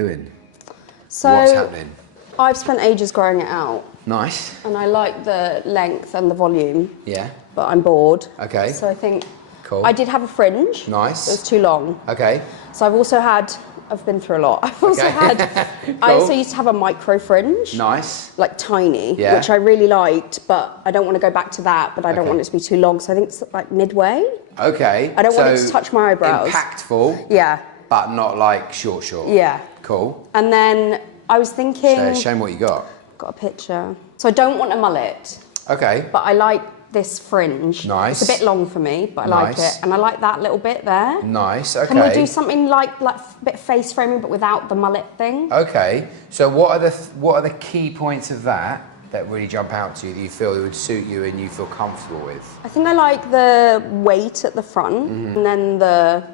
doing? So what's happening? I've spent ages growing it out. Nice. And I like the length and the volume. Yeah. But I'm bored. Okay. So I think cool. I did have a fringe. Nice. It was too long. Okay. So I've been through a lot. I've also had, cool. I also used to have a micro fringe. Nice. Like tiny, Yeah. which I really liked, but I don't want to go back to that, but I don't want it to be too long. So I think it's like midway. Okay. I don't want it to touch my eyebrows. Impactful. Yeah. But not like short. Yeah. Cool. And then I was thinking. Show me what you got. Got a picture. So I don't want a mullet. Okay. But I like this fringe. Nice. It's a bit long for me, but I like it. And I like that little bit there. Nice, okay. Can we do something like a bit face framing, but without the mullet thing? Okay. So what are the key points of that really jump out to you that you feel would suit you and you feel comfortable with? I think I like the weight at the front and then the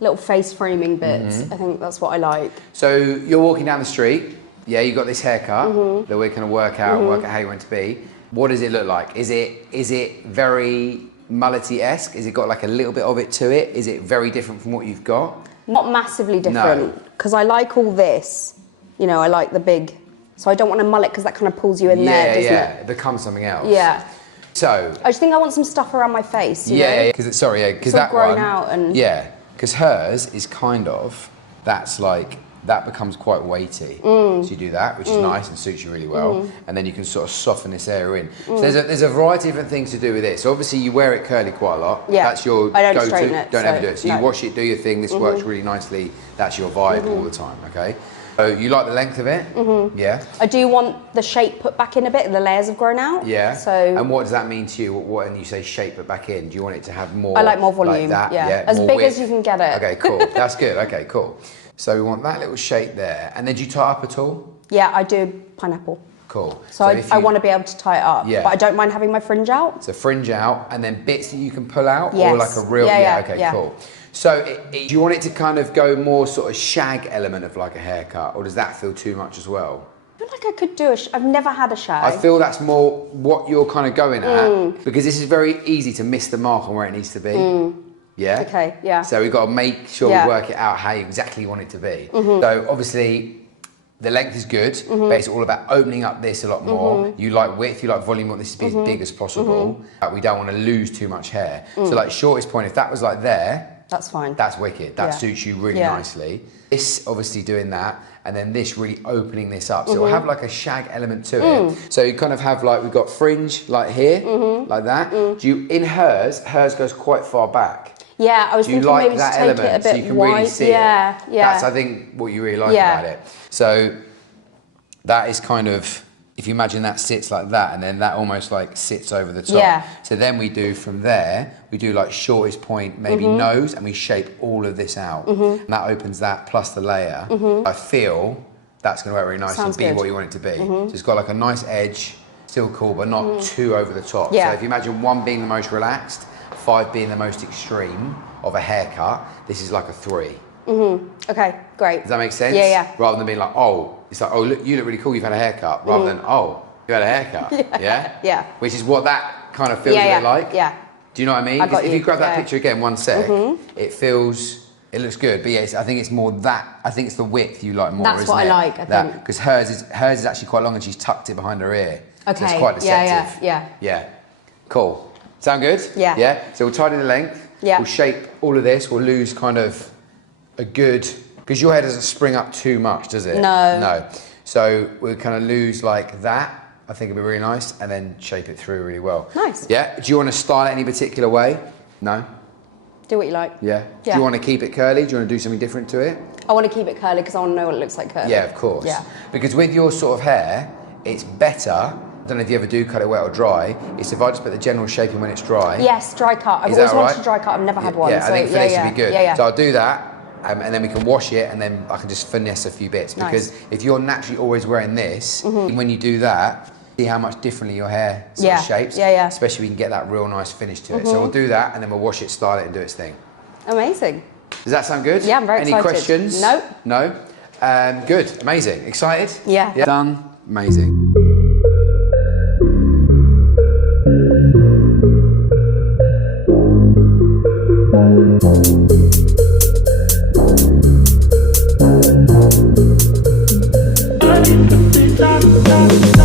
little face framing bits. I think that's what I like. So you're walking down the street. Yeah, you got this haircut that we're going to work out how you want it to be. What does it look like? Is it very mullety-esque? Has it got like a little bit of it to it? Is it very different from what you've got? Not massively different, because I like all this. You know, I like the big, so I don't want a mullet because that kind of pulls you in there, doesn't it? It becomes something else. Yeah. So. I just think I want some stuff around my face, you know? Yeah, because that grown one. out and. Yeah, because hers is kind of, that becomes quite weighty. So you do that, which is nice and suits you really well. And then you can sort of soften this area in. So there's a variety of different things to do with this. So obviously you wear it curly quite a lot. Yeah. That's your I don't go-to. straighten it, Don't ever do it. So no. you wash it, do your thing. This works really nicely. That's your vibe all the time, okay? So you like the length of it? Yeah. I do want the shape put back in a bit. The layers have grown out. Yeah. So. And what does that mean to you? When you say shape it back in, do you want it to have more? I like more volume. Like that? Yeah. As more big width? as you can get it. Okay, cool. That's good. Okay, cool. So we want that little shape there. And then do you tie up at all? Yeah, I do pineapple. Cool. So I want to be able to tie it up. Yeah. But I don't mind having my fringe out. So fringe out and then bits that you can pull out? Yes. Or like a real, Yeah. cool. So do you want it to kind of go more sort of shag element of like a haircut, or does that feel too much as well? I feel like I could do I've never had a shag. I feel that's more what you're kind of going at, because this is very easy to miss the mark on where it needs to be. Yeah? Okay, yeah. So we've got to make sure we work it out how you exactly want it to be. So obviously the length is good, but it's all about opening up this a lot more. You like width, you like volume, you want this to be as big as possible. We don't want to lose too much hair. So like shortest point, if that was like there, that's fine. that's wicked. That suits you really nicely. This obviously doing that, and then this really opening this up. So it'll have like a shag element to it. So you kind of have like, we've got fringe like here, like that. Do you, in hers goes quite far back. Yeah, I was thinking like maybe that to take element it a bit so you can wide. really see yeah, it? Yeah, That's, I think, what you really like about it. So that is kind of, if you imagine that sits like that, and then that almost like sits over the top. Yeah. So then we do from there, we do like shortest point, maybe nose, and we shape all of this out. And that opens that plus the layer. I feel that's going to work really nicely and be what you want it to be. So it's got like a nice edge, still cool, but not too over the top. Yeah. So if you imagine 1 being the most relaxed, 5 being the most extreme of a haircut, this is like a 3. Okay, great. Does that make sense? Yeah. Rather than being like, oh, it's like, oh, look, you look really cool, you've had a haircut. Rather than, oh, you had a haircut. Yeah? Yeah. Which is what that kind of feels a bit like. Yeah. Do you know what I mean? I got If you. you grab that picture again, 1 sec, it looks good. But yeah, I think it's more that, I think it's the width you like more, That's isn't what it? I like, I think. Because hers is actually quite long and she's tucked it behind her ear. Okay. So it's quite deceptive. Yeah. Cool. Sound good? Yeah. Yeah? So we'll tidy the length. Yeah. We'll shape all of this. We'll lose kind of a good, because your hair doesn't spring up too much, does it? No. No. So we'll kind of lose like that. I think it'd be really nice, and then shape it through really well. Nice. Yeah? Do you want to style it any particular way? No? Do what you like. Yeah? Yeah. Do you want to keep it curly? Do you want to do something different to it? I want to keep it curly because I want to know what it looks like curly. Yeah, of course. Yeah. Because with your sort of hair, it's better, I don't know if you ever do cut it wet or dry, it's if I just put the general shape in when it's dry. Yes, dry cut. I've Is that always wanted right? a dry cut. I've never had one. Yeah, So I think for this would be good. Yeah. So I'll do that, and then we can wash it, and then I can just finesse a few bits. Because if you're naturally always wearing this, when you do that, see how much differently your hair sort of shapes. Yeah. Especially we can get that real nice finish to it. So we'll do that, and then we'll wash it, style it, and do its thing. Amazing. Does that sound good? Yeah, I'm very excited. Any questions? No. No? Good, amazing. Excited? Yeah. Done, amazing. Everybody,